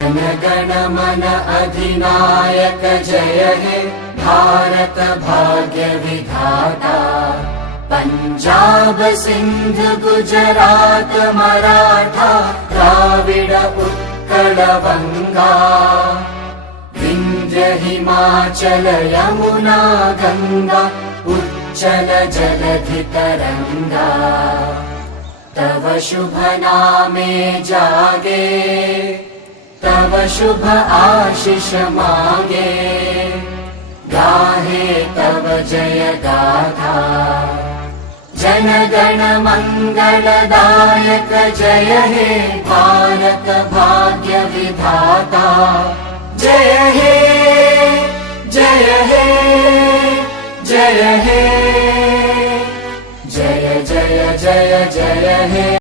जन गण मन अधिनायक जय हे भारत भाग्य विधाता। पंजाब सिंध गुजरात मराठा द्राविड उत्कल बंगा। विंध्य हिमाचल यमुना गंगा उच्चल जलधि तरंगा। तव शुभ नामे जागे तव शुभ आशीष मागे। गाहे तव जय गाथा जन गण मंगलदायक जय हे भारत भाग्य विधाता। जय हे जय हे जय हे जय जय जय जय हे।